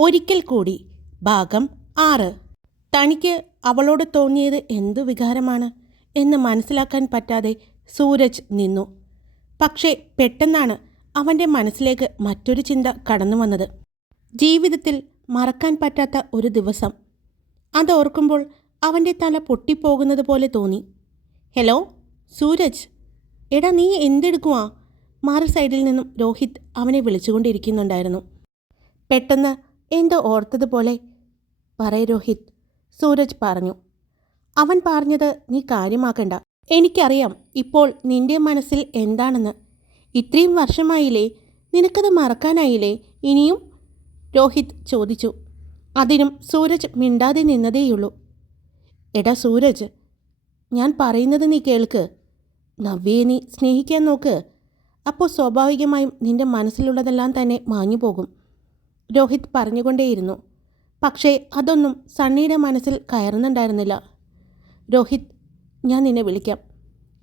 ഒരിക്കൽ കൂടി ഭാഗം ആറ്. തനിക്ക് അവളോട് തോന്നിയത് എന്തു വികാരമാണ് എന്ന് മനസ്സിലാക്കാൻ പറ്റാതെ സൂരജ് നിന്നു. പക്ഷേ പെട്ടെന്നാണ് അവന്റെ മനസ്സിലേക്ക് മറ്റൊരു ചിന്ത കടന്നു വന്നത്. ജീവിതത്തിൽ മറക്കാൻ പറ്റാത്ത ഒരു ദിവസം. അതോർക്കുമ്പോൾ അവന്റെ തല പൊട്ടിപ്പോകുന്നത് പോലെ തോന്നി. ഹലോ സൂരജ്? എടാ നീ എന്തെടുക്കുവാ? മാറി സൈഡിൽ നിന്നും രോഹിത് അവനെ വിളിച്ചുകൊണ്ടിരിക്കുന്നുണ്ടായിരുന്നു. പെട്ടെന്ന് എന്തോ ഓർത്തതുപോലെ പറയ രോഹിത്. സൂരജ് പറഞ്ഞു. അവൻ പറഞ്ഞത് നീ കാര്യമാക്കണ്ട. എനിക്കറിയാം ഇപ്പോൾ നിന്റെ മനസ്സിൽ എന്താണെന്ന്. ഇത്രയും വർഷമായില്ലേ? നിനക്കത് മറക്കാനായില്ലേ? ഇനിയും? രോഹിത് ചോദിച്ചു. അതിനും സൂരജ് മിണ്ടാതെ നിന്നതേയുള്ളൂ. എടാ സൂരജ് ഞാൻ പറയുന്നത് നീ കേൾക്ക്. നവ്യയെ നീ സ്നേഹിക്കാൻ നോക്ക്. അപ്പോൾ സ്വാഭാവികമായും നിന്റെ മനസ്സിലുള്ളതെല്ലാം തന്നെ മാഞ്ഞു പോകും രോഹിത് പറഞ്ഞുകൊണ്ടേയിരുന്നു. പക്ഷേ അതൊന്നും സണ്ണിയുടെ മനസ്സിൽ കയറുന്നുണ്ടായിരുന്നില്ല. രോഹിത് ഞാൻ നിന്നെ വിളിക്കാം.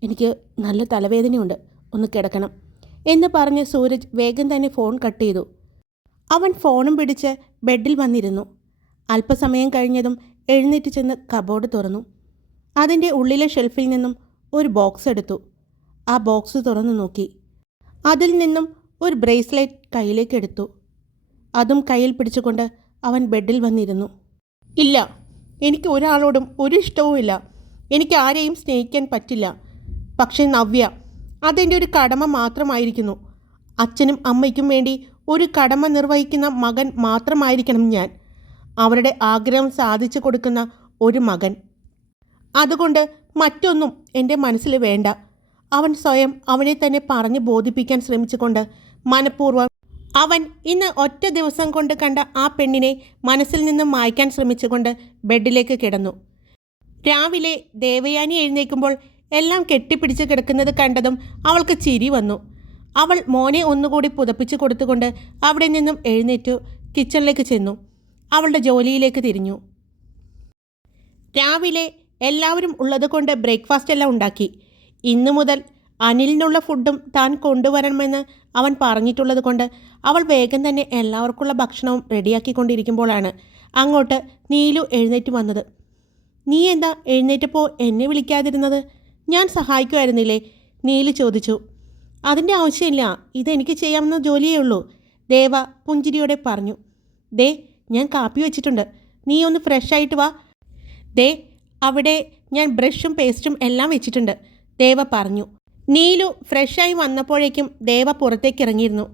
എനിക്ക് നല്ല തലവേദനയുണ്ട്. ഒന്ന് കിടക്കണം എന്ന് പറഞ്ഞ് സൂരജ് വേഗം തന്നെ ഫോൺ കട്ട് ചെയ്തു. അവൻ ഫോണും പിടിച്ച് ബെഡിൽ വന്നിരുന്നു. അല്പസമയം കഴിഞ്ഞതും എഴുന്നേറ്റ് ചെന്ന് കബോർഡ് തുറന്നു. അതിന്റെ ഉള്ളിലെ ഷെൽഫിൽ നിന്നും ഒരു ബോക്സ് എടുത്തു. ആ ബോക്സ് തുറന്നു നോക്കി. അതിൽ നിന്നും ഒരു ബ്രേസ്ലെറ്റ് കയ്യിലേക്ക് എടുത്തു. അതും കയ്യിൽ പിടിച്ചുകൊണ്ട് അവൻ ബെഡിൽ വന്നിരുന്നു. ഇല്ല എനിക്ക് ഒരാളോടും ഒരു ഇഷ്ടവുമില്ല എനിക്ക് ആരെയും സ്നേഹിക്കാൻ പറ്റില്ല. പക്ഷേ നവ്യ അതെന്റെ ഒരു കടമ മാത്രമായിരിക്കുന്നു. അച്ഛനും അമ്മയ്ക്കും വേണ്ടി ഒരു കടമ നിർവഹിക്കുന്ന മകൻ മാത്രമായിരിക്കണം ഞാൻ. അവരുടെ ആഗ്രഹം സാധിച്ചു കൊടുക്കുന്ന ഒരു മകൻ. അതുകൊണ്ട് മറ്റൊന്നും എന്റെ മനസ്സിൽ വേണ്ട. അവൻ സ്വയം അവനെ തന്നെ പറഞ്ഞു ബോധിപ്പിക്കാൻ ശ്രമിച്ചുകൊണ്ട് മനഃപൂർവം അവൻ ഇന്ന് ഒറ്റ ദിവസം കൊണ്ട് കണ്ട ആ പെണ്ണിനെ മനസ്സിൽ നിന്നും മായ്ക്കാൻ ശ്രമിച്ചുകൊണ്ട് ബെഡിലേക്ക് കിടന്നു. രാവിലെ ദേവയാനി എഴുന്നേക്കുമ്പോൾ എല്ലാം കെട്ടിപ്പിടിച്ച് കിടക്കുന്നത് കണ്ടതും അവൾക്ക് ചിരി വന്നു. അവൾ മോനെ ഒന്നുകൂടി പുതപ്പിച്ച് കൊടുത്തുകൊണ്ട് അവിടെ നിന്നും എഴുന്നേറ്റു കിച്ചണിലേക്ക് ചെന്നു. അവളുടെ ജോലിയിലേക്ക് തിരിഞ്ഞു. രാവിലെ എല്ലാവരും ഉള്ളതുകൊണ്ട് ബ്രേക്ക്ഫാസ്റ്റ് എല്ലാം ഉണ്ടാക്കി. ഇന്നു മുതൽ അനിലിനുള്ള ഫുഡും താൻ കൊണ്ടുവരണമെന്ന് അവൻ പറഞ്ഞിട്ടുള്ളത് കൊണ്ട് അവൾ വേഗം തന്നെ എല്ലാവർക്കുള്ള ഭക്ഷണവും റെഡിയാക്കിക്കൊണ്ടിരിക്കുമ്പോഴാണ് അങ്ങോട്ട് നീലു എഴുന്നേറ്റ് വന്നത്. നീ എന്താ എഴുന്നേറ്റപ്പോൾ എന്നെ വിളിക്കാതിരുന്നത്? ഞാൻ സഹായിക്കുമായിരുന്നില്ലേ? നീലു ചോദിച്ചു. അതിന്റെ ആവശ്യമില്ല ഇതെനിക്ക് ചെയ്യാവുന്ന ജോലിയേ ഉള്ളൂ ദേവ പുഞ്ചിരിയോടെ പറഞ്ഞു. ദേ ഞാൻ കാപ്പി വെച്ചിട്ടുണ്ട്. നീ ഒന്ന് ഫ്രഷ് ആയിട്ട് വാ. ദേ അവിടെ ഞാൻ ബ്രഷും പേസ്റ്റും എല്ലാം വെച്ചിട്ടുണ്ട് ദേവ പറഞ്ഞു. നീലു ഫ്രഷായി വന്നപ്പോഴേക്കും ദേവ പുറത്തേക്ക് ഇറങ്ങിയിരുന്നു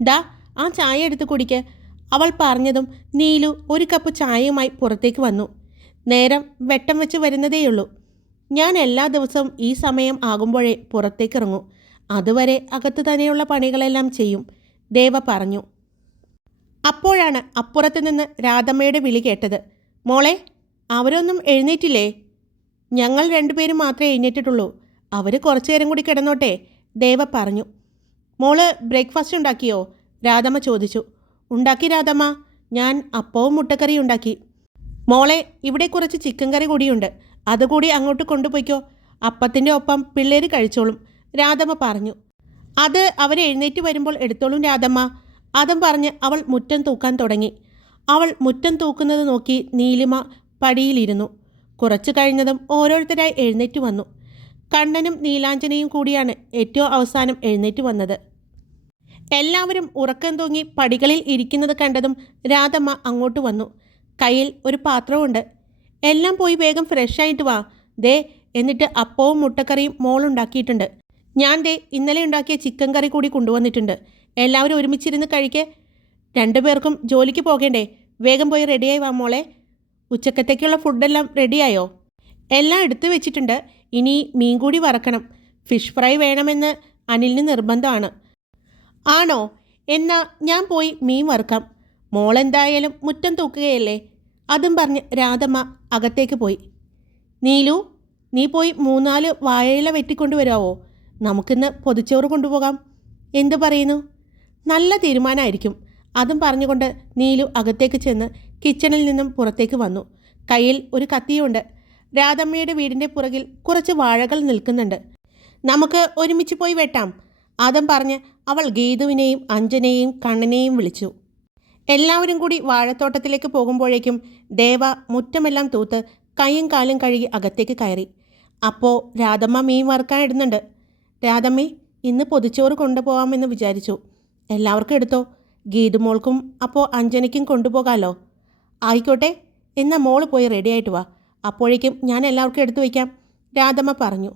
ദാ ആ ചായ എടുത്ത് കുടിക്ക്. അവൾ പറഞ്ഞതും നീലു ഒരു കപ്പ് ചായയുമായി പുറത്തേക്ക് വന്നു. നേരം വെട്ടം വെച്ച് വരുന്നതേയുള്ളൂ. ഞാൻ എല്ലാ ദിവസവും ഈ സമയം ആകുമ്പോഴേ പുറത്തേക്ക് ഇറങ്ങൂ അതുവരെ അകത്ത് തന്നെയുള്ള പണികളെല്ലാം ചെയ്യും ദേവ പറഞ്ഞു. അപ്പോഴാണ് അപ്പുറത്ത് നിന്ന് രാധമ്മയുടെ വിളി കേട്ടത്. മോളെ അവരൊന്നും എഴുന്നേറ്റില്ലേ? ഞങ്ങൾ രണ്ടുപേരും മാത്രമേ എഴുന്നേറ്റിട്ടുള്ളൂ. അവർ കുറച്ചു നേരം കൂടി കിടന്നോട്ടെ ദേവ പറഞ്ഞു. മോൾ ബ്രേക്ക്ഫാസ്റ്റ് ഉണ്ടാക്കിയോ? രാധമ്മ ചോദിച്ചു. ഉണ്ടാക്കി രാധമ്മ. ഞാൻ അപ്പവും മുട്ടക്കറിയും ഉണ്ടാക്കി. മോളെ ഇവിടെ കുറച്ച് ചിക്കൻ കറി കൂടിയുണ്ട്. അതുകൂടി അങ്ങോട്ട് കൊണ്ടുപോയിക്കോ. അപ്പത്തിന്റെ ഒപ്പം പിള്ളേർ കഴിച്ചോളും രാധമ്മ പറഞ്ഞു. അത് അവർ എഴുന്നേറ്റ് വരുമ്പോൾ എടുത്തോളും രാധമ്മ. അതും പറഞ്ഞ് അവൾ മുറ്റം തൂക്കാൻ തുടങ്ങി. അവൾ മുറ്റം തൂക്കുന്നത് നോക്കി നീലിമ പടിയിലിരുന്നു. കുറച്ചു കഴിഞ്ഞതും ഓരോരുത്തരായി എഴുന്നേറ്റ് വന്നു. കണ്ണനും നീലാഞ്ജനയും കൂടിയാണ് ഏറ്റവും അവസാനം എഴുന്നേറ്റ് വന്നത്. എല്ലാവരും ഉറക്കം തൂങ്ങി പടികളിൽ ഇരിക്കുന്നത് കണ്ടതും രാധമ്മ അങ്ങോട്ട് വന്നു. കയ്യിൽ ഒരു പാത്രമുണ്ട്. എല്ലാം പോയി വേഗം ഫ്രഷ് ആയിട്ട് വാ. ദേ എന്നിട്ട് അപ്പവും മുട്ടക്കറിയും മോളുണ്ടാക്കിയിട്ടുണ്ട് ഞാൻ ദേ ഇന്നലെ ഉണ്ടാക്കിയ ചിക്കൻ കറി കൂടി കൊണ്ടുവന്നിട്ടുണ്ട്. എല്ലാവരും ഒരുമിച്ചിരുന്ന് കഴിക്കേ. രണ്ടുപേർക്കും ജോലിക്ക് പോകേണ്ടേ. വേഗം പോയി റെഡിയായി വാ മോളെ. ഉച്ചക്കത്തേക്കുള്ള ഫുഡെല്ലാം റെഡിയായോ എല്ലാം എടുത്തു വെച്ചിട്ടുണ്ട്. ഇനി മീൻ കൂടി വറക്കണം. ഫിഷ് ഫ്രൈ വേണമെന്ന് അനിലിന് നിർബന്ധമാണ്. ആണോ? എന്നാ ഞാൻ പോയി മീൻ വറുക്കാം. മോളെന്തായാലും മുറ്റം തൂക്കുകയല്ലേ? അതും പറഞ്ഞ് രാധമ്മ അകത്തേക്ക് പോയി. നീലു നീ പോയി മൂന്നാൽ വാഴയില വെട്ടിക്കൊണ്ടുവരാവോ നമുക്കിന്ന് പൊതിച്ചോറ് കൊണ്ടുപോകാം. എന്തു പറയുന്നു? നല്ല തീരുമാനമായിരിക്കും. അതും പറഞ്ഞുകൊണ്ട് നീലു അകത്തേക്ക് ചെന്ന് കിച്ചണിൽ നിന്നും പുറത്തേക്ക് വന്നു. കയ്യിൽ ഒരു കത്തിയുണ്ട്. രാധമ്മയുടെ വീടിന്റെ പുറകിൽ കുറച്ച് വാഴകൾ നിൽക്കുന്നുണ്ട്. നമുക്ക് ഒരുമിച്ച് പോയി വെട്ടാം ആദം പറഞ്ഞ് അവൾ ഗീതുവിനെയും അഞ്ജനെയും കണ്ണനെയും വിളിച്ചു. എല്ലാവരും കൂടി വാഴത്തോട്ടത്തിലേക്ക് പോകുമ്പോഴേക്കും ദേവ മുറ്റമെല്ലാം തൂത്ത് കൈയും കാലും കഴുകി അകത്തേക്ക് കയറി. അപ്പോൾ രാധമ്മ മീൻ വറുക്കാൻ ഇടുന്നുണ്ട്. രാധമ്മേ ഇന്ന് പൊതിച്ചോറ് കൊണ്ടുപോകാമെന്ന് വിചാരിച്ചു. എല്ലാവർക്കും എടുത്തോ? ഗീതുമോൾക്കും അപ്പോൾ അഞ്ജനയ്ക്കും കൊണ്ടുപോകാമല്ലോ ആയിക്കോട്ടെ എന്നാൽ മോൾ പോയി റെഡിയായിട്ട് വാ. അപ്പോഴേക്കും ഞാൻ എല്ലാവർക്കും എടുത്തു വയ്ക്കാം. രാധമ്മ പറഞ്ഞു.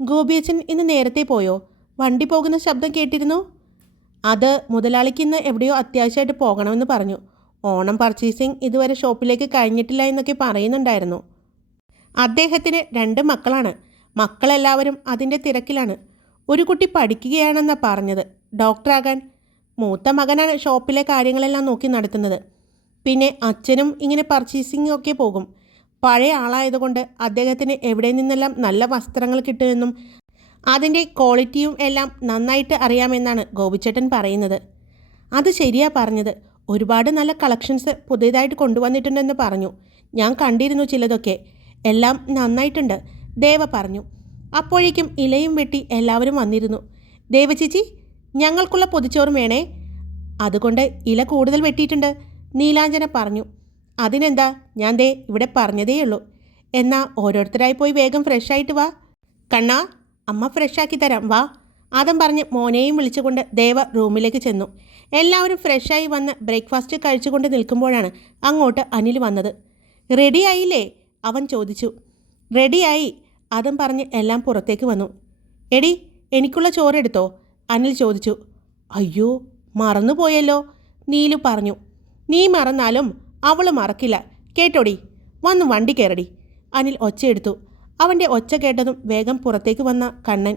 ഗോപിയച്ചൻ ഇന്ന് നേരത്തെ പോയോ? വണ്ടി പോകുന്ന ശബ്ദം കേട്ടിരുന്നു? അത് മുതലാളിക്ക് ഇന്ന് എവിടെയോ അത്യാവശ്യമായിട്ട് പോകണമെന്ന് പറഞ്ഞു. ഓണം പർച്ചേസിങ് ഇതുവരെ ഷോപ്പിലേക്ക് കഴിഞ്ഞിട്ടില്ല എന്നൊക്കെ പറയുന്നുണ്ടായിരുന്നു. അദ്ദേഹത്തിന് രണ്ട് മക്കളാണ്. മക്കളെല്ലാവരും അതിന്റെ തിരക്കിലാണ്. ഒരു കുട്ടി പഠിക്കുകയാണെന്നാണ് പറഞ്ഞത്. ഡോക്ടറാകാൻ മൂത്ത മകനാണ് ഷോപ്പിലെ കാര്യങ്ങളെല്ലാം നോക്കി നടത്തുന്നത് പിന്നെ അച്ഛനും ഇങ്ങനെ പർച്ചേസിംഗ് ഒക്കെ പോകും. പഴയ ആളായതുകൊണ്ട് അദ്ദേഹത്തിന് എവിടെ നിന്നെല്ലാം നല്ല വസ്ത്രങ്ങൾ കിട്ടുമെന്നും അതിന്റെ ക്വാളിറ്റിയും എല്ലാം നന്നായിട്ട് അറിയാമെന്നാണ് ഗോപിച്ചേട്ടൻ പറയുന്നത്. അത് ശരിയാ പറഞ്ഞത്. ഒരുപാട് നല്ല കളക്ഷൻസ് പുതിയതായിട്ട് കൊണ്ടുവന്നിട്ടുണ്ടെന്ന് പറഞ്ഞു. ഞാൻ കണ്ടിരുന്നു ചിലതൊക്കെ. എല്ലാം നന്നായിട്ടുണ്ട് ദേവ പറഞ്ഞു. അപ്പോഴേക്കും ഇലയും വെട്ടി എല്ലാവരും വന്നിരുന്നു. ദേവചേച്ചി ഞങ്ങൾക്കുള്ള പൊതിച്ചോറും വേണേ? അതുകൊണ്ട് ഇല കൂടുതൽ വെട്ടിയിട്ടുണ്ട് നീലാഞ്ജന പറഞ്ഞു. അതിനെന്താ? ഞാൻ ദേ ഇവിടെ പറഞ്ഞതേയുള്ളൂ എന്നാ ഓരോരുത്തരായി പോയി വേഗം ഫ്രഷായിട്ട് വാ. കണ്ണാ അമ്മ ഫ്രഷാക്കി തരാം. വാ. ആദം പറഞ്ഞ് മോനെയും വിളിച്ചുകൊണ്ട് ദേവ റൂമിലേക്ക് ചെന്നു. എല്ലാവരും ഫ്രഷായി വന്ന് ബ്രേക്ക്ഫാസ്റ്റ് കഴിച്ചുകൊണ്ട് നിൽക്കുമ്പോഴാണ് അങ്ങോട്ട് അനിൽ വന്നത്. റെഡിയായില്ലേ അവൻ ചോദിച്ചു. റെഡിയായി അതും പറഞ്ഞ് എല്ലാം പുറത്തേക്ക് വന്നു. എടി എനിക്കുള്ള ചോറെടുത്തോ അനിൽ ചോദിച്ചു. അയ്യോ മറന്നുപോയല്ലോ നീലു പറഞ്ഞു. നീ മറന്നാലും അവൾ മറക്കില്ല. കേട്ടോടി വന്ന് വണ്ടി കയറടി അനിൽ ഒച്ചയെടുത്തു അവന്റെ ഒച്ച കേട്ടതും വേഗം പുറത്തേക്ക് വന്ന കണ്ണൻ.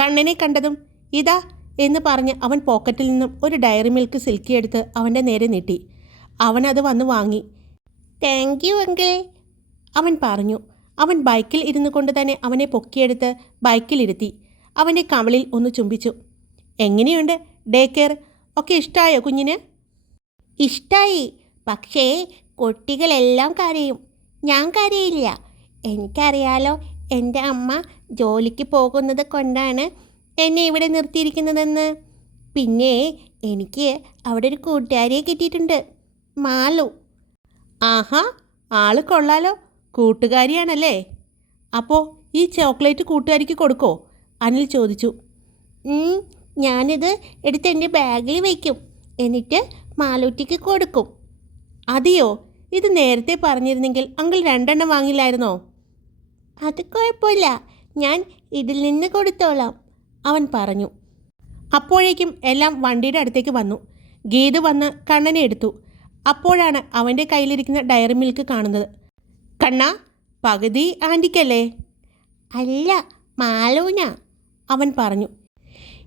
കണ്ണനെ കണ്ടതും ഇതാ എന്ന് പറഞ്ഞ് അവൻ പോക്കറ്റിൽ നിന്നും ഒരു ഡയറി മിൽക്ക് സിൽക്കി എടുത്ത് അവന്റെ നേരെ നീട്ടി. അവനത് വന്ന് വാങ്ങി. താങ്ക് യു അങ്കിൾ അവൻ പറഞ്ഞു. അവൻ ബൈക്കിൽ ഇരുന്നു കൊണ്ട് തന്നെ അവനെ പൊക്കിയെടുത്ത് ബൈക്കിലിരുത്തി അവന്റെ കവളിൽ ഒന്ന് ചുംബിച്ചു. എങ്ങനെയുണ്ട്? ഡേ കെയർ ഒക്കെ ഇഷ്ടമായോ കുഞ്ഞിന്? ഇഷ്ടായി. പക്ഷേ കുട്ടികളെല്ലാം കരയും. ഞാൻ കരയില്ല. എനിക്കറിയാലോ എന്റെ അമ്മ ജോലിക്ക് പോകുന്നത് കൊണ്ടാണ് എന്നെ ഇവിടെ നിർത്തിയിരിക്കുന്നതെന്ന്. പിന്നെ എനിക്ക് അവിടെ ഒരു കൂട്ടുകാരിയെ കിട്ടിയിട്ടുണ്ട് മാലു ആഹാ ആൾ കൊള്ളാലോ. കൂട്ടുകാരിയാണല്ലേ. അപ്പോൾ ഈ ചോക്ലേറ്റ് കൂട്ടുകാരിക്ക് കൊടുക്കോ? അനിൽ ചോദിച്ചു. "ഉം, ഞാനിത് എടുത്ത് എന്റെ ബാഗിൽ വയ്ക്കും. എന്നിട്ട് മാലൂറ്റിക്ക് കൊടുക്കും. അതെയോ? ഇത് നേരത്തെ പറഞ്ഞിരുന്നെങ്കിൽ അങ്കിൾ രണ്ടെണ്ണം വാങ്ങില്ലായിരുന്നോ? അത് കുഴപ്പമില്ല. ഞാൻ ഇതിൽ നിന്ന് കൊടുത്തോളാം. അവൻ പറഞ്ഞു. അപ്പോഴേക്കും എല്ലാം വണ്ടിയുടെ അടുത്തേക്ക് വന്നു. ഗീത് വന്ന് കണ്ണനെ എടുത്തു. അപ്പോഴാണ് അവന്റെ കയ്യിലിരിക്കുന്ന ഡയറി മിൽക്ക് കാണുന്നത്. കണ്ണ പകുതി ആന്റിക്കല്ലേ? അല്ല മാളൂന അവൻ പറഞ്ഞു.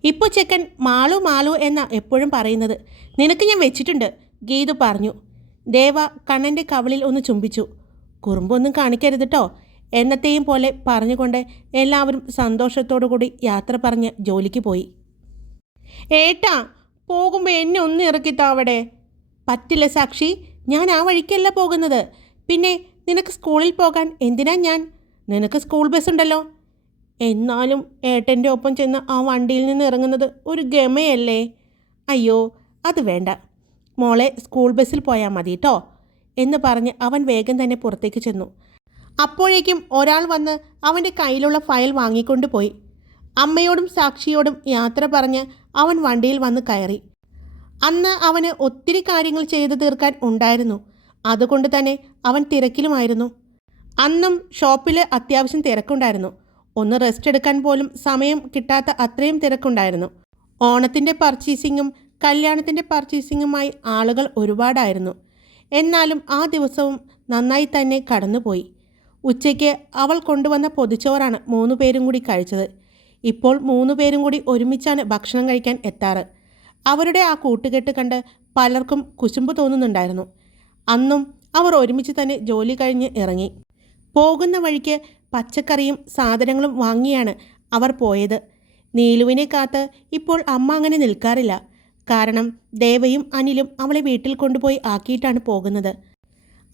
ഇപ്പോൾ ചെക്കൻ മാളു മാളു എന്ന എപ്പോഴും പറയുന്നത്. നിനക്ക് ഞാൻ വെച്ചിട്ടുണ്ട് ഗീതു പറഞ്ഞു. ദേവ കണ്ണന്റെ കവളിൽ ഒന്ന് ചുംബിച്ചു. കുറുമ്പൊന്നും കാണിക്കരുത് കേട്ടോ എന്നത്തെയും പോലെ പറഞ്ഞുകൊണ്ട് എല്ലാവരും സന്തോഷത്തോടു കൂടി യാത്ര പറഞ്ഞ് ജോലിക്ക് പോയി. ഏട്ടാ പോകുമ്പോൾ എന്നെ ഒന്ന് ഇറക്കിത്താവടെ. പറ്റില്ല സാക്ഷി ഞാൻ ആ വഴിക്കല്ല പോകുന്നത്. പിന്നെ നിനക്ക് സ്കൂളിൽ പോകാൻ എന്തിനാ ഞാൻ? നിനക്ക് സ്കൂൾ ബസ് ഉണ്ടല്ലോ എന്നാലും ഏട്ടന്റെ ഒപ്പം ചെന്ന് ആ വണ്ടിയിൽ നിന്ന് ഇറങ്ങുന്നത് ഒരു ഗമയല്ലേ? അയ്യോ അത് വേണ്ട. മോളെ സ്കൂൾ ബസ്സിൽ പോയാൽ മതി കേട്ടോ എന്ന് പറഞ്ഞ് അവൻ വേഗം തന്നെ പുറത്തേക്ക് ചെന്നു. അപ്പോഴേക്കും ഒരാൾ വന്ന് അവന്റെ കയ്യിലുള്ള ഫയൽ വാങ്ങിക്കൊണ്ട് പോയി. അമ്മയോടും സാക്ഷിയോടും യാത്ര പറഞ്ഞ് അവൻ വണ്ടിയിൽ വന്ന് കയറി. അന്ന് അവന് ഒത്തിരി കാര്യങ്ങൾ ചെയ്തു തീർക്കാൻ ഉണ്ടായിരുന്നു. അതുകൊണ്ട് തന്നെ അവൻ തിരക്കിലുമായിരുന്നു. അന്നും ഷോപ്പിൽ അത്യാവശ്യം തിരക്കുണ്ടായിരുന്നു. ഒന്ന് റെസ്റ്റ് എടുക്കാൻ പോലും സമയം കിട്ടാത്ത അത്രയും തിരക്കുണ്ടായിരുന്നു. ഓണത്തിന്റെ പർച്ചേസിങ്ങും കല്യാണത്തിന്റെ പർച്ചേസിങ്ങുമായി ആളുകൾ ഒരുപാടായിരുന്നു. എന്നാലും ആ ദിവസവും നന്നായി തന്നെ കടന്നുപോയി. ഉച്ചയ്ക്ക് അവൾ കൊണ്ടുവന്ന പൊതിച്ചോറാണ് മൂന്ന് പേരും കൂടി കഴിച്ചത്. ഇപ്പോൾ മൂന്ന് പേരും കൂടി ഒരുമിച്ചാണ് ഭക്ഷണം കഴിക്കാൻ എത്താറ്. അവരുടെ ആ കൂട്ടുകെട്ട് കണ്ട് പലർക്കും കുശുമ്പ് തോന്നുന്നുണ്ടായിരുന്നു. അന്നും അവർ ഒരുമിച്ച് തന്നെ ജോലി കഴിഞ്ഞ് ഇറങ്ങി. പോകുന്ന വഴിക്ക് പച്ചക്കറിയും സാധനങ്ങളും വാങ്ങിയാണ് അവർ പോയത്. നീലുവിനെ കാത്ത് ഇപ്പോൾ അമ്മ അങ്ങനെ നിൽക്കാറില്ല. കാരണം ദേവയും അനിലും അവളെ വീട്ടിൽ കൊണ്ടുപോയി ആക്കിയിട്ടാണ് പോകുന്നത്.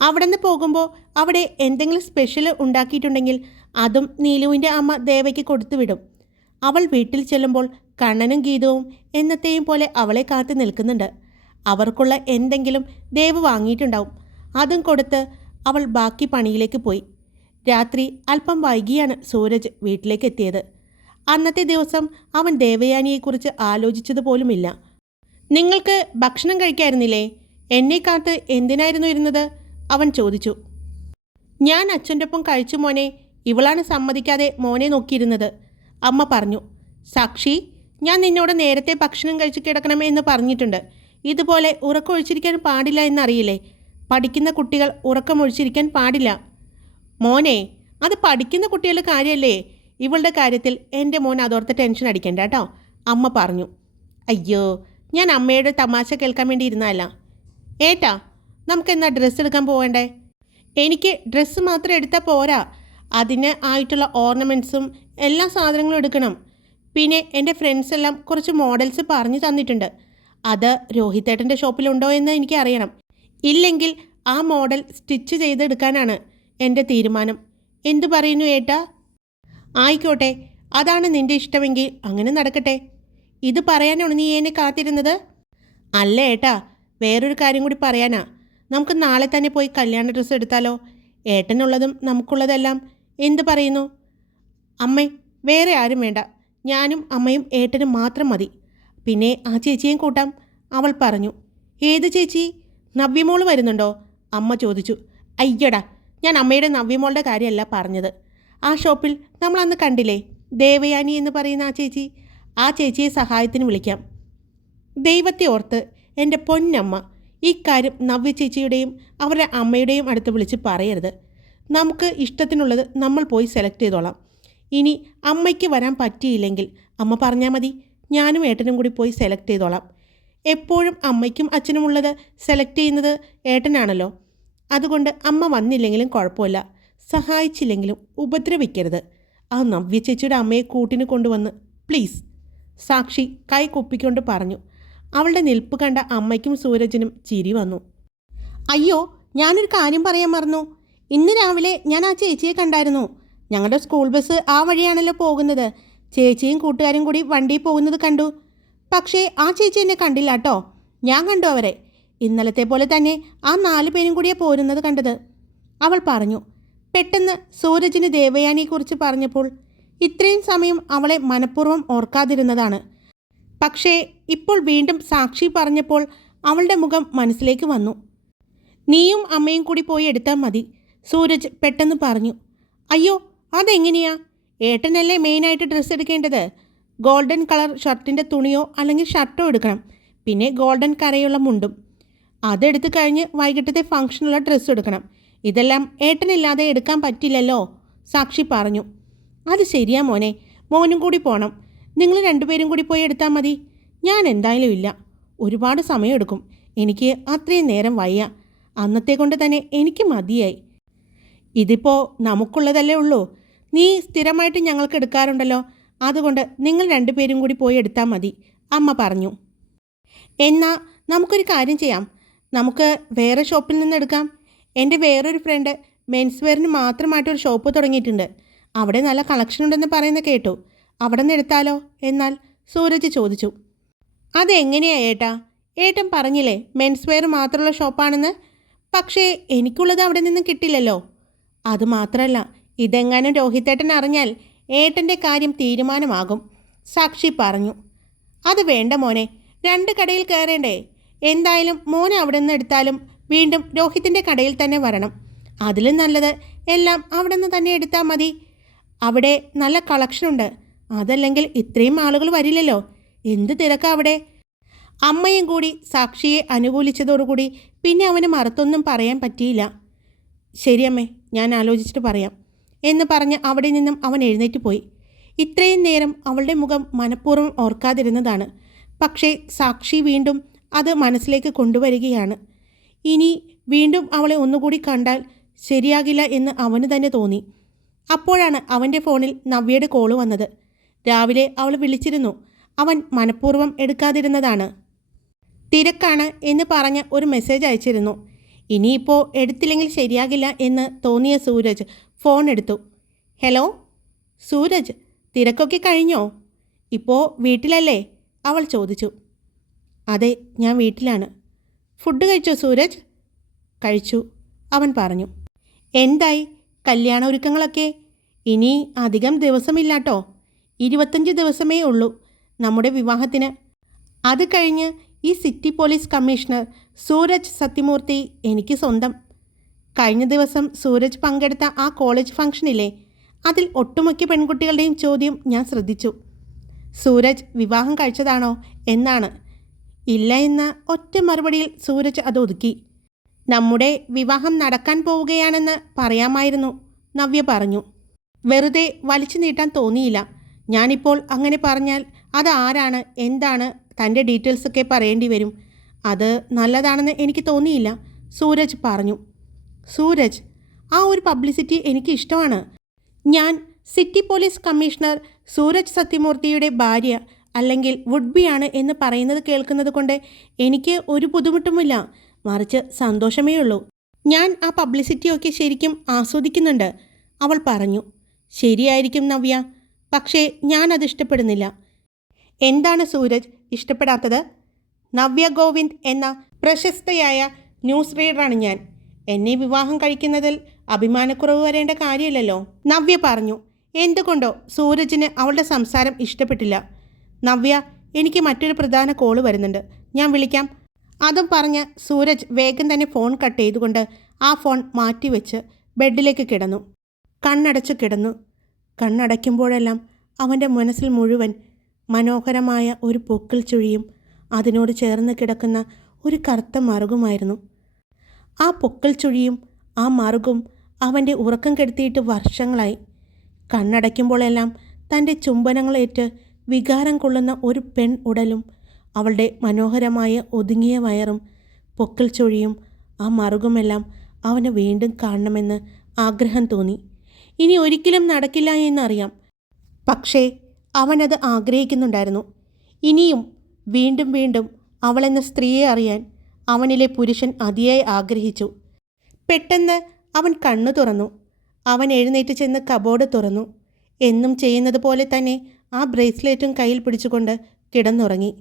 അവിടെ നിന്ന് പോകുമ്പോൾ അവിടെ എന്തെങ്കിലും സ്പെഷ്യൽ ഉണ്ടാക്കിയിട്ടുണ്ടെങ്കിൽ അതും നീലുവിന്റെ അമ്മ ദേവയ്ക്ക് കൊടുത്തുവിടും അവൾ വീട്ടിൽ ചെല്ലുമ്പോൾ കണ്ണനും ഗീതവും എന്നത്തെയും പോലെ അവളെ കാത്തു നിൽക്കുന്നുണ്ട്. അവർക്കുള്ള എന്തെങ്കിലും ദേവ് വാങ്ങിയിട്ടുണ്ടാവും. അതും കൊടുത്ത് അവൾ ബാക്കി പണിയിലേക്ക് പോയി. രാത്രി അല്പം വൈകിയാണ് സൂരജ് വീട്ടിലേക്ക് എത്തിയത്. അന്നത്തെ ദിവസം അവൻ ദേവയാനിയെക്കുറിച്ച് ആലോചിച്ചതുപോലുമില്ല. നിങ്ങൾക്ക് ഭക്ഷണം കഴിക്കായിരുന്നില്ലേ? എന്നെ കാത്ത് എന്തിനായിരുന്നു ഇരുന്നത്? അവൻ ചോദിച്ചു. ഞാൻ അച്ഛന്റെ കഴിച്ചു മോനെ. ഇവളാണ് സമ്മതിക്കാതെ മോനെ നോക്കിയിരുന്നത്. അമ്മ പറഞ്ഞു സാക്ഷി ഞാൻ നിന്നോട് നേരത്തെ ഭക്ഷണം കഴിച്ച് കിടക്കണമേ എന്ന് പറഞ്ഞിട്ടുണ്ട്. ഇതുപോലെ ഉറക്കമൊഴിച്ചിരിക്കാൻ പാടില്ല എന്നറിയില്ലേ? പഠിക്കുന്ന കുട്ടികൾ ഉറക്കമൊഴിച്ചിരിക്കാൻ പാടില്ല. മോനെ അത് പഠിക്കുന്ന കുട്ടികളുടെ കാര്യമല്ലേ? ഇവളുടെ കാര്യത്തിൽ എന്റെ മോൻ അതോർത്ത് ടെൻഷൻ അടിക്കണ്ട കേട്ടോ അമ്മ പറഞ്ഞു. അയ്യോ ഞാൻ അമ്മയുടെ തമാശ കേൾക്കാൻ വേണ്ടി ഇരുന്നതല്ല. ഏട്ടാ നമുക്ക് എന്നാ ഡ്രസ്സ് എടുക്കാൻ പോവേണ്ടേ? എനിക്ക് ഡ്രസ്സ് മാത്രം എടുത്താൽ പോരാ. അതിന് ആയിട്ടുള്ള ഓർണമെന്റ്സും എല്ലാ സാധനങ്ങളും എടുക്കണം. പിന്നെ എന്റെ ഫ്രണ്ട്സ് എല്ലാം കുറച്ച് മോഡൽസ് പറഞ്ഞു തന്നിട്ടുണ്ട്. അത് രോഹിത്തേട്ടന്റെ ഷോപ്പിലുണ്ടോ എന്ന് എനിക്ക് അറിയണം ഇല്ലെങ്കിൽ ആ മോഡൽ സ്റ്റിച്ച് ചെയ്തെടുക്കാനാണ് എന്റെ തീരുമാനം. എന്തു പറയുന്നു ഏട്ടാ? ആയിക്കോട്ടെ അതാണ് നിന്റെ ഇഷ്ടമെങ്കിൽ അങ്ങനെ നടക്കട്ടെ. ഇത് പറയാനാണ് നീ എന്നെ കാത്തിരുന്നത്? അല്ല ഏട്ടാ വേറൊരു കാര്യം കൂടി പറയാനാ. നമുക്ക് നാളെ തന്നെ പോയി കല്യാണ ഡ്രസ്സ് എടുത്താലോ? ഏട്ടനുള്ളതും നമുക്കുള്ളതെല്ലാം എന്ത് പറയുന്നു? അമ്മേ വേറെ ആരും വേണ്ട. ഞാനും അമ്മയും ഏട്ടനും മാത്രം മതി. പിന്നെ ആ ചേച്ചിയും കൂട്ടാം. അവൾ പറഞ്ഞു. ഏത് ചേച്ചി? നവ്യമോൾ വരുന്നുണ്ടോ? അമ്മ ചോദിച്ചു. അയ്യടാ ഞാൻ അമ്മയുടെ നവ്യമോളുടെ കാര്യമല്ല പറഞ്ഞത്. ആ ഷോപ്പിൽ നമ്മൾ അന്ന് കണ്ടില്ലേ ദേവയാനി എന്ന് പറയുന്ന ആ ചേച്ചി? ആ ചേച്ചിയെ സഹായത്തിന് വിളിക്കാം. ദൈവത്തെ ഓർത്ത് എന്റെ പൊന്നമ്മ ഇക്കാര്യം നവ്യ ചേച്ചിയുടെയും അവരുടെ അമ്മയുടെയും അടുത്ത് വിളിച്ച് പറയരുത്. നമുക്ക് ഇഷ്ടത്തിനുള്ളത് നമ്മൾ പോയി സെലക്ട് ചെയ്തോളാം. ഇനി അമ്മയ്ക്ക് വരാൻ പറ്റിയില്ലെങ്കിൽ അമ്മ പറഞ്ഞാൽ മതി. ഞാനും ഏട്ടനും കൂടി പോയി സെലക്ട് ചെയ്തോളാം. എപ്പോഴും അമ്മയ്ക്കും അച്ഛനും ഉള്ളത് സെലക്ട് ചെയ്യുന്നത് ഏട്ടനാണല്ലോ. അതുകൊണ്ട് അമ്മ വന്നില്ലെങ്കിലും കുഴപ്പമില്ല. സഹായിച്ചില്ലെങ്കിലും ഉപദ്രവിക്കരുത്. ആ നവ്യ ചേച്ചിയുടെ അമ്മയെ കൂട്ടിന് കൊണ്ടുവന്ന് പ്ലീസ് സാക്ഷി കൈ കുപ്പിക്കൊണ്ട് പറഞ്ഞു. അവളുടെ നിൽപ്പ് കണ്ട അമ്മയ്ക്കും സൂരജിനും ചിരി വന്നു. അയ്യോ ഞാനൊരു കാര്യം പറയാൻ മറന്നു. ഇന്ന് രാവിലെ ഞാൻ ആ ചേച്ചിയെ കണ്ടായിരുന്നു. ഞങ്ങളുടെ സ്കൂൾ ബസ് ആ വഴിയാണല്ലോ പോകുന്നത്. ചേച്ചിയും കൂട്ടുകാരും കൂടി വണ്ടിയിൽ പോകുന്നത് കണ്ടു. പക്ഷേ ആ ചേച്ചി എന്നെ കണ്ടില്ല കേട്ടോ. ഞാൻ കണ്ടു അവരെ. ഇന്നലത്തെ പോലെ തന്നെ ആ നാല് പേരും കൂടിയേ പോരുന്നത് കണ്ടത്. അവൾ പറഞ്ഞു. പെട്ടെന്ന് സൂരജിന് ദേവയാനിയെക്കുറിച്ച് പറഞ്ഞപ്പോൾ ഇത്രയും സമയം അവളെ മനഃപൂർവം ഓർക്കാതിരുന്നതാണ്. പക്ഷേ ഇപ്പോൾ വീണ്ടും സാക്ഷി പറഞ്ഞപ്പോൾ അവളുടെ മുഖം മനസ്സിലേക്ക് വന്നു. നീയും അമ്മയും കൂടി പോയി എടുത്താൽ മതി സൂരജ് പെട്ടെന്ന് പറഞ്ഞു. അയ്യോ അതെങ്ങനെയാ? ഏട്ടനല്ലേ മെയിനായിട്ട് ഡ്രസ്സ് എടുക്കേണ്ടത്? ഗോൾഡൻ കളർ ഷർട്ടിന്റെ തുണിയോ അല്ലെങ്കിൽ ഷർട്ടോ എടുക്കണം. പിന്നെ ഗോൾഡൻ കരയുള്ള മുണ്ടും. അതെടുത്ത് കഴിഞ്ഞ് വൈകിട്ടത്തെ ഫംഗ്ഷനുള്ള ഡ്രസ്സ് എടുക്കണം. ഇതെല്ലാം ഏട്ടനില്ലാതെ എടുക്കാൻ പറ്റില്ലല്ലോ സാക്ഷി പറഞ്ഞു. അത് ശരിയാ മോനെ. മോനും കൂടി പോണം. നിങ്ങൾ രണ്ടുപേരും കൂടി പോയി എടുത്താൽ മതി. ഞാൻ എന്തായാലും ഇല്ല. ഒരുപാട് സമയമെടുക്കും. എനിക്ക് അത്രയും നേരം വയ്യ. അന്നത്തെ കൊണ്ട് തന്നെ എനിക്ക് മതിയായി. ഇതിപ്പോൾ നമുക്കുള്ളതല്ലേ ഉള്ളൂ. നീ സ്ഥിരമായിട്ട് ഞങ്ങൾക്ക് എടുക്കാറുണ്ടല്ലോ. അതുകൊണ്ട് നിങ്ങൾ രണ്ടുപേരും കൂടി പോയി എടുത്താൽ മതി. അമ്മ പറഞ്ഞു. എന്നാൽ നമുക്കൊരു കാര്യം ചെയ്യാം. നമുക്ക് വേറെ ഷോപ്പിൽ നിന്ന് എടുക്കാം. എന്റെ വേറൊരു ഫ്രണ്ട് മെൻസ് വെയറിന് മാത്രമായിട്ടൊരു ഷോപ്പ് തുടങ്ങിയിട്ടുണ്ട്. അവിടെ നല്ല കളക്ഷൻ ഉണ്ടെന്ന് പറയുന്ന കേട്ടു. അവിടെ നിന്ന് എടുത്താലോ? എന്നാൽ സൂരജ് ചോദിച്ചു. അതെങ്ങനെയാ ഏട്ടാ? ഏട്ടൻ പറഞ്ഞില്ലേ മെൻസ് വെയർ മാത്രമുള്ള ഷോപ്പാണെന്ന് പക്ഷേ എനിക്കുള്ളത് അവിടെ നിന്ന് കിട്ടില്ലല്ലോ. അതുമാത്രമല്ല ഇതെങ്ങാനും രോഹിത്തേട്ടൻ അറിഞ്ഞാൽ ഏട്ടന്റെ കാര്യം തീരുമാനമാകും. സാക്ഷി പറഞ്ഞു. അത് വേണ്ട മോനെ രണ്ട് കടയിൽ കയറേണ്ടേ. എന്തായാലും മോനെ അവിടെ നിന്ന് എടുത്താലും വീണ്ടും രോഹിത്തിന്റെ കടയിൽ തന്നെ വരണം. അതിലും നല്ലത് എല്ലാം അവിടെ നിന്ന് തന്നെ എടുത്താൽ മതി. അവിടെ നല്ല കളക്ഷനുണ്ട് അതല്ലെങ്കിൽ ഇത്രയും ആളുകൾ വരില്ലല്ലോ. എന്ത് തിരക്കാ അവിടെ? അമ്മയും കൂടി സാക്ഷിയെ അനുകൂലിച്ചതോടുകൂടി പിന്നെ അവന് മറുത്തൊന്നും പറയാൻ പറ്റിയില്ല. ശരിയമ്മേ ഞാൻ ആലോചിച്ചിട്ട് പറയാം എന്ന് പറഞ്ഞ് അവിടെ നിന്നും അവൻ എഴുന്നേറ്റ് പോയി. ഇത്രയും നേരം അവളുടെ മുഖം മനഃപൂർവം ഓർക്കാതിരുന്നതാണ്. പക്ഷേ സാക്ഷി വീണ്ടും അത് മനസ്സിലേക്ക് കൊണ്ടുവരികയാണ്. ഇനി വീണ്ടും അവളെ ഒന്നുകൂടി കണ്ടാൽ ശരിയാകില്ല എന്ന് അവന് തന്നെ തോന്നി. അപ്പോഴാണ് അവന്റെ ഫോണിൽ നവ്യയുടെ കോൾ വന്നത്. രാവിലെ അവൾ വിളിച്ചിരുന്നു. അവൻ മനഃപൂർവം എടുക്കാതിരുന്നതാണ്. തിരക്കാണ് എന്ന് പറഞ്ഞ് ഒരു മെസ്സേജ് അയച്ചിരുന്നു. ഇനിയിപ്പോൾ എടുത്തില്ലെങ്കിൽ ശരിയാകില്ല എന്ന് തോന്നിയ സൂരജ് ഫോൺ എടുത്തു. ഹലോ? സൂരജ് തിരക്കൊക്കെ കഴിഞ്ഞോ? ഇപ്പോൾ വീട്ടിലല്ലേ? അവൾ ചോദിച്ചു. അതെ ഞാൻ വീട്ടിലാണ്. ഫുഡ് കഴിച്ചോ സൂരജ്? കഴിച്ചു അവൻ പറഞ്ഞു. എന്തായി? കല്യാണ ഒരുക്കങ്ങളൊക്കെ ഇനി അധികം ദിവസമില്ലാട്ടോ. ഇരുപത്തഞ്ച് ദിവസമേ ഉള്ളൂ നമ്മുടെ വിവാഹത്തിന്. അത് കഴിഞ്ഞ് ഈ city police commissioner Sooraj Sathyamoorthy എനിക്ക് സ്വന്തം. കഴിഞ്ഞ ദിവസം സൂരജ് പങ്കെടുത്ത ആ കോളേജ് ഫംഗ്ഷനില്ലേ അതിൽ ഒട്ടുമിക്ക പെൺകുട്ടികളുടെയും ചോദ്യം ഞാൻ ശ്രദ്ധിച്ചു. സൂരജ് വിവാഹം കഴിച്ചതാണോ എന്നാണ്. ഇല്ല എന്ന ഒറ്റ മറുപടിയിൽ സൂരജ് അത് ഒതുക്കി. നമ്മുടെ വിവാഹം നടക്കാൻ പോവുകയാണെന്ന് പറയാമായിരുന്നു. നവ്യ പറഞ്ഞു. വെറുതെ വലിച്ചു നീട്ടാൻ തോന്നിയില്ല. ഞാനിപ്പോൾ അങ്ങനെ പറഞ്ഞാൽ അത് ആരാണ് എന്താണ് തന്റെ ഡീറ്റെയിൽസൊക്കെ പറയേണ്ടി വരും. അത് നല്ലതാണെന്ന് എനിക്ക് തോന്നിയില്ല സൂരജ് പറഞ്ഞു. സൂരജ് ആ ഒരു പബ്ലിസിറ്റി എനിക്ക് ഇഷ്ടമാണ്. ഞാൻ സിറ്റി പോലീസ് കമ്മീഷണർ സൂരജ് സത്യമൂർത്തിയുടെ ഭാര്യ അല്ലെങ്കിൽ വുഡ്ബിയാണ് എന്ന് പറയുന്നത് കേൾക്കുന്നത് കൊണ്ട് എനിക്ക് ഒരു ബുദ്ധിമുട്ടുമില്ല. മറിച്ച് സന്തോഷമേ ഉള്ളൂ ഞാൻ ആ പബ്ലിസിറ്റിയൊക്കെ ശരിക്കും ആസ്വദിക്കുന്നുണ്ട്. അവൾ പറഞ്ഞു ശരിയായിരിക്കും നവ്യ. പക്ഷേ ഞാൻ അത് ഇഷ്ടപ്പെടുന്നില്ല. എന്താണ് സൂരജ് ഇഷ്ടപ്പെടാത്തത്? നവ്യ ഗോവിന്ദ് എന്ന പ്രശസ്തയായ ന്യൂസ് റീഡറാണ് ഞാൻ. എന്നെ വിവാഹം കഴിക്കുന്നതിൽ അഭിമാനക്കുറവ് വരേണ്ട കാര്യമില്ലല്ലോ. നവ്യ പറഞ്ഞു എന്തുകൊണ്ടോ സൂരജിന് അവളുടെ സംസാരം ഇഷ്ടപ്പെട്ടില്ല. നവ്യ എനിക്ക് മറ്റൊരു പ്രധാന കോൾ വരുന്നുണ്ട്. ഞാൻ വിളിക്കാം. അതും പറഞ്ഞ് സൂരജ് വേഗം തന്നെ ഫോൺ കട്ട് ചെയ്തുകൊണ്ട് ആ ഫോൺ മാറ്റിവെച്ച് ബെഡിലേക്ക് കിടന്നു. കണ്ണടച്ചു കിടന്നു. കണ്ണടയ്ക്കുമ്പോഴെല്ലാം അവന്റെ മനസ്സിൽ മുഴുവൻ മനോഹരമായ ഒരു പൊക്കിൽ ചുഴിയും അതിനോട് ചേർന്ന് കിടക്കുന്ന ഒരു കറുത്ത മറുകുമായിരുന്നു. ആ പൊക്കൽ ചുഴിയും ആ മറുകും അവന്റെ ഉറക്കം കെടുത്തിയിട്ട് വർഷങ്ങളായി. കണ്ണടയ്ക്കുമ്പോഴെല്ലാം തന്റെ ചുംബനങ്ങളേറ്റ് വികാരം കൊള്ളുന്ന ഒരു പെൺ ഉടലും അവളുടെ മനോഹരമായ ഒതുങ്ങിയ വയറും പൊക്കൽ ചൊഴിയും ആ മറുകുമെല്ലാം അവന് വീണ്ടും കാണണമെന്ന് ആഗ്രഹം തോന്നി. ഇനി ഒരിക്കലും നടക്കില്ല എന്നറിയാം. പക്ഷേ അവനത് ആഗ്രഹിക്കുന്നുണ്ടായിരുന്നു. ഇനിയും വീണ്ടും വീണ്ടും അവളെന്ന സ്ത്രീയെ അറിയാൻ അവനിലെ പുരുഷൻ അതിയായി ആഗ്രഹിച്ചു. പെട്ടെന്ന് അവൻ കണ്ണു തുറന്നു. അവൻ എഴുന്നേറ്റ് ചെന്ന് കബോർഡ് തുറന്നു. എന്നും ചെയ്യുന്നത് പോലെ തന്നെ ആ ബ്രേസ്ലെറ്റും കയ്യിൽ പിടിച്ചുകൊണ്ട് കിടന്നുറങ്ങി.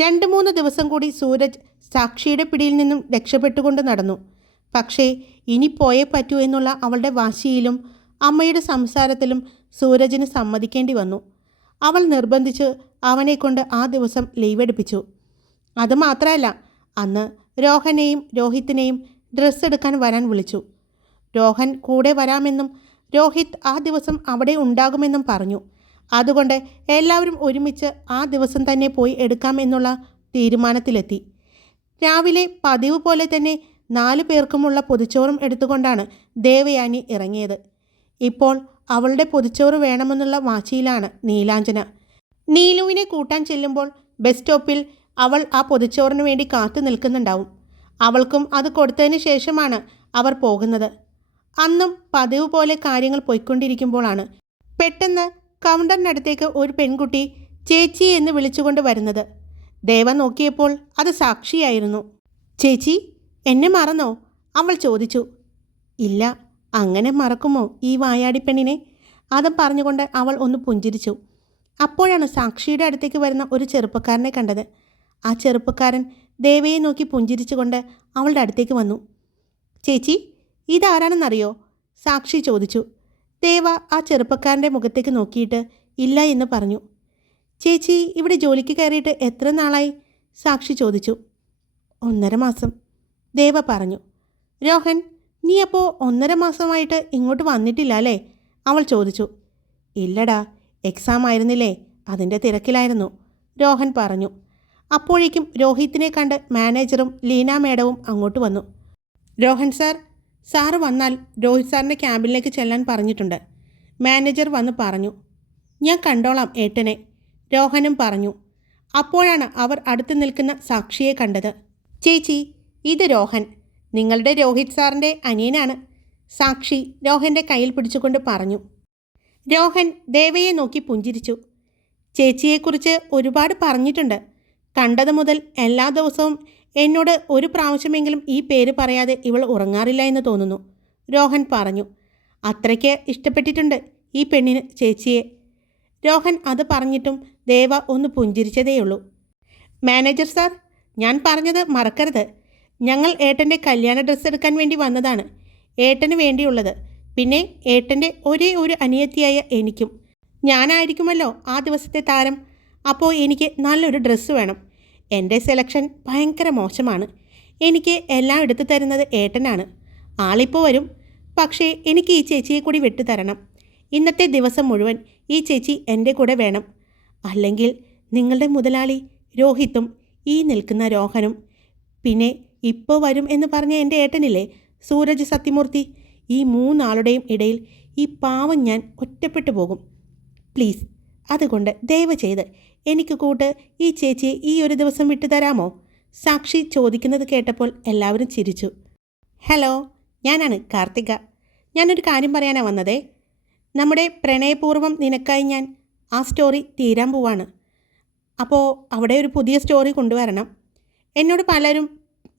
രണ്ട് മൂന്ന് ദിവസം കൂടി സൂരജ് സാക്ഷിയുടെ പിടിയിൽ നിന്നും രക്ഷപ്പെട്ടുകൊണ്ട് നടന്നു. പക്ഷേ ഇനി പോയേ പറ്റൂ എന്നുള്ള അവളുടെ വാശിയിലും അമ്മയുടെ സംസാരത്തിലും സൂരജിന് സമ്മതിക്കേണ്ടി വന്നു. അവൾ നിർബന്ധിച്ച് അവനെ കൊണ്ട് ആ ദിവസം ലീവ് എടുപ്പിച്ചു. അതുമാത്രമല്ല അന്ന് രോഹനെയും രോഹിത്തിനെയും ഡ്രസ്സ് എടുക്കാൻ വരാൻ വിളിച്ചു. രോഹൻ കൂടെ വരാമെന്നും രോഹിത് ആ ദിവസം അവിടെ ഉണ്ടാകുമെന്നും പറഞ്ഞു. അതുകൊണ്ട് എല്ലാവരും ഒരുമിച്ച് ആ ദിവസം തന്നെ പോയി എടുക്കാമെന്നുള്ള തീരുമാനത്തിലെത്തി. രാവിലെ പതിവ് പോലെ തന്നെ നാല് പേർക്കുമുള്ള പൊതിച്ചോറും എടുത്തുകൊണ്ടാണ് ദേവയാനി ഇറങ്ങിയത്. ഇപ്പോൾ അവളുടെ പൊതിച്ചോറ് വേണമെന്നുള്ള വാശിയിലാണ് നീലാഞ്ജന. നീലുവിനെ കൂട്ടാൻ ചെല്ലുമ്പോൾ ബസ് സ്റ്റോപ്പിൽ അവൾ ആ പൊതിച്ചോറിന് വേണ്ടി കാത്തു നിൽക്കുന്നുണ്ടാവും. അവൾക്കും അത് കൊടുത്തതിന് ശേഷമാണ് അവർ പോകുന്നത്. അന്നും പതിവ് പോലെ കാര്യങ്ങൾ പോയിക്കൊണ്ടിരിക്കുമ്പോഴാണ് പെട്ടെന്ന് കൗണ്ടറിനടുത്തേക്ക് ഒരു പെൺകുട്ടി ചേച്ചി എന്ന് വിളിച്ചുകൊണ്ട് വരുന്നത്. ദേവ നോക്കിയപ്പോൾ അത് സാക്ഷിയായിരുന്നു. ചേച്ചി എന്നെ മറന്നോ? അവൾ ചോദിച്ചു. ഇല്ല അങ്ങനെ മറക്കുമോ ഈ വായാടിപ്പെണ്ണിനെ അതും പറഞ്ഞുകൊണ്ട് അവൾ ഒന്ന് പുഞ്ചിരിച്ചു. അപ്പോഴാണ് സാക്ഷിയുടെ അടുത്തേക്ക് വരുന്ന ഒരു ചെറുപ്പക്കാരനെ കണ്ടത്. ആ ചെറുപ്പക്കാരൻ ദേവയെ നോക്കി പുഞ്ചിരിച്ചുകൊണ്ട് അവളുടെ അടുത്തേക്ക് വന്നു. ചേച്ചി ഇതാരാണെന്നറിയോ? സാക്ഷി ചോദിച്ചു. ദേവ ആ ചെറുപ്പക്കാരന്റെ മുഖത്തേക്ക് നോക്കിയിട്ട് ഇല്ല എന്ന് പറഞ്ഞു. ചേച്ചി ഇവിടെ ജോലിക്ക് കയറിയിട്ട് എത്ര നാളായി? സാക്ഷി ചോദിച്ചു. ഒന്നര മാസം ദേവ പറഞ്ഞു. രോഹൻ നീ അപ്പോൾ ഒന്നര മാസമായിട്ട് ഇങ്ങോട്ട് വന്നിട്ടില്ല അല്ലേ? അവൾ ചോദിച്ചു. ഇല്ലടാ എക്സാം ആയിരുന്നില്ലേ അതിന്റെ തിരക്കിലായിരുന്നു രോഹൻ പറഞ്ഞു. അപ്പോഴേക്കും രോഹിത്തിനെ കണ്ട് മാനേജറും ലീന മേഡവും അങ്ങോട്ട് വന്നു. രോഹൻ സാർ സാറ് വന്നാൽ രോഹിത് സാറിന്റെ ക്യാബിനിലേക്ക് ചെല്ലാൻ പറഞ്ഞിട്ടുണ്ട്. മാനേജർ വന്ന് പറഞ്ഞു ഞാൻ കണ്ടോളാം ഏട്ടനെ രോഹനും പറഞ്ഞു. അപ്പോഴാണ് അവർ അടുത്ത് നിൽക്കുന്ന സാക്ഷിയെ കണ്ടത്. ചേച്ചി ഇത് രോഹൻ. നിങ്ങളുടെ രോഹിത് സാറിന്റെ അനിയനാണ് സാക്ഷി രോഹന്റെ കയ്യിൽ പിടിച്ചുകൊണ്ട് പറഞ്ഞു. രോഹൻ ദേവയെ നോക്കി പുഞ്ചിരിച്ചു. ചേച്ചിയെക്കുറിച്ച് ഒരുപാട് പറഞ്ഞിട്ടുണ്ട്. കണ്ടത് മുതൽ എല്ലാ ദിവസവും എന്നോട് ഒരു പ്രാവശ്യമെങ്കിലും ഈ പേര് പറയാതെ ഇവൾ ഉറങ്ങാറില്ല എന്ന് തോന്നുന്നു. രോഹൻ പറഞ്ഞു അത്രയ്ക്ക് ഇഷ്ടപ്പെട്ടിട്ടുണ്ട് ഈ പെണ്ണിന് ചേച്ചിയെ. രോഹൻ അത് പറഞ്ഞിട്ടും ദേവ ഒന്ന് പുഞ്ചിരിച്ചതേയുള്ളൂ മാനേജർ സാർ ഞാൻ പറഞ്ഞത് മറക്കരുത്. ഞങ്ങൾ ഏട്ടന്റെ കല്യാണ ഡ്രസ്സ് എടുക്കാൻ വേണ്ടി വന്നതാണ്. ഏട്ടന് വേണ്ടിയുള്ളത്. പിന്നെ ഏട്ടന്റെ ഒരേ ഒരു അനിയത്തിയായ എനിക്കും. ഞാനായിരിക്കുമല്ലോ ആ ദിവസത്തെ താരം. അപ്പോൾ എനിക്ക് നല്ലൊരു ഡ്രസ്സ് വേണം. എന്റെ സെലക്ഷൻ ഭയങ്കര മോശമാണ്. എനിക്ക് എല്ലാം എടുത്തു തരുന്നത് ഏട്ടനാണ്. ആളിപ്പോൾ വരും. പക്ഷേ എനിക്ക് ഈ ചേച്ചിയെ കൂടി വിട്ടു തരണം. ഇന്നത്തെ ദിവസം മുഴുവൻ ഈ ചേച്ചി എന്റെ കൂടെ വേണം. അല്ലെങ്കിൽ നിങ്ങളുടെ മുതലാളി രോഹിത്തും ഈ നിൽക്കുന്ന രോഹനും പിന്നെ ഇപ്പോൾ വരും എന്ന് പറഞ്ഞ എന്റെ ഏട്ടനില്ലേ സൂരജ് സത്യമൂർത്തി ഈ മൂന്നാളുടെയും ഇടയിൽ ഈ പാവം ഞാൻ ഒറ്റപ്പെട്ടു പോകും. പ്ലീസ് അതുകൊണ്ട് ദയവ് ചെയ്ത് എനിക്ക് കൂട്ട് ഈ ചേച്ചിയെ ഈ ഒരു ദിവസം വിട്ടുതരാമോ സാക്ഷി ചോദിക്കുന്നത് കേട്ടപ്പോൾ എല്ലാവരും ചിരിച്ചു. ഹലോ ഞാനാണ് കാർത്തിക. ഞാനൊരു കാര്യം പറയാനാണ് വന്നതേ. നമ്മുടെ പ്രണയപൂർവം നിനക്കായി ഞാൻ ആ സ്റ്റോറി തീരാൻ പോവാണ്. അപ്പോൾ അവിടെ ഒരു പുതിയ സ്റ്റോറി കൊണ്ടുവരണം. എന്നോട് പലരും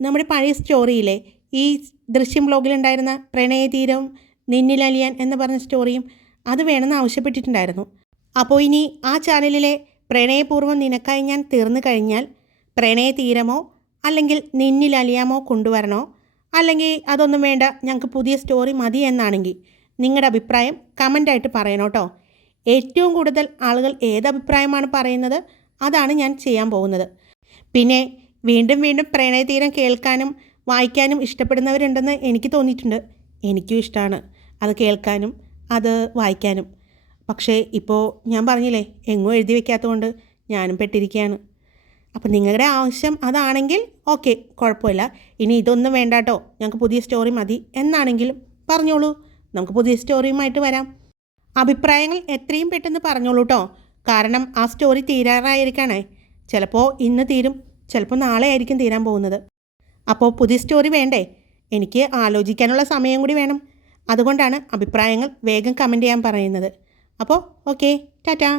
നമ്മുടെ പഴയ സ്റ്റോറിയിലെ ഈ ദൃശ്യം ബ്ലോഗിലുണ്ടായിരുന്ന പ്രണയതീരവും നിന്നിലലിയാൻ എന്ന് പറഞ്ഞ സ്റ്റോറിയും അത് വേണമെന്ന് ആവശ്യപ്പെട്ടിട്ടുണ്ടായിരുന്നു. അപ്പോൾ ഇനി ആ ചാനലിലെ പ്രണയപൂർവം നിനക്കായി ഞാൻ തീർന്നു കഴിഞ്ഞാൽ പ്രണയതീരമോ അല്ലെങ്കിൽ നിന്നിൽ അലിയാമോ കൊണ്ടുവരണോ? അല്ലെങ്കിൽ അതൊന്നും വേണ്ട ഞങ്ങൾക്ക് പുതിയ സ്റ്റോറി മതി എന്നാണെങ്കിൽ നിങ്ങളുടെ അഭിപ്രായം കമന്റായിട്ട് പറയണം കേട്ടോ. ഏറ്റവും കൂടുതൽ ആളുകൾ ഏത് അഭിപ്രായമാണ് പറയുന്നത്? അതാണ് ഞാൻ ചെയ്യാൻ പോകുന്നത്. പിന്നെ വീണ്ടും വീണ്ടും പ്രണയതീരം കേൾക്കാനും വായിക്കാനും ഇഷ്ടപ്പെടുന്നവരുണ്ടെന്ന് എനിക്ക് തോന്നിയിട്ടുണ്ട്. എനിക്കും ഇഷ്ടമാണ് അത് കേൾക്കാനും അത് വായിക്കാനും. പക്ഷേ ഇപ്പോൾ ഞാൻ പറഞ്ഞില്ലേ എങ്ങും എഴുതി വെക്കാത്തതുകൊണ്ട് ഞാനും പെട്ടിരിക്കുകയാണ് അപ്പം നിങ്ങളുടെ ആവശ്യം അതാണെങ്കിൽ ഓക്കെ കുഴപ്പമില്ല. ഇനി ഇതൊന്നും വേണ്ട കേട്ടോ ഞങ്ങൾക്ക് പുതിയ സ്റ്റോറി മതി എന്നാണെങ്കിലും പറഞ്ഞോളൂ. നമുക്ക് പുതിയ സ്റ്റോറിയുമായിട്ട് വരാം. അഭിപ്രായങ്ങൾ എത്രയും പെട്ടെന്ന് പറഞ്ഞോളൂ കേട്ടോ കാരണം ആ സ്റ്റോറി തീരാറായിരിക്കണേ. ചിലപ്പോൾ ഇന്ന് തീരും ചിലപ്പോൾ നാളെ ആയിരിക്കും തീരാൻ പോകുന്നത്. അപ്പോൾ പുതിയ സ്റ്റോറി വേണ്ടേ? എനിക്ക് ആലോചിക്കാനുള്ള സമയം കൂടി വേണം. അതുകൊണ്ടാണ് അഭിപ്രായങ്ങൾ വേഗം കമന്റ് ചെയ്യാൻ പറയുന്നത്. അപ്പോൾ ഓക്കെ ടാറ്റാ.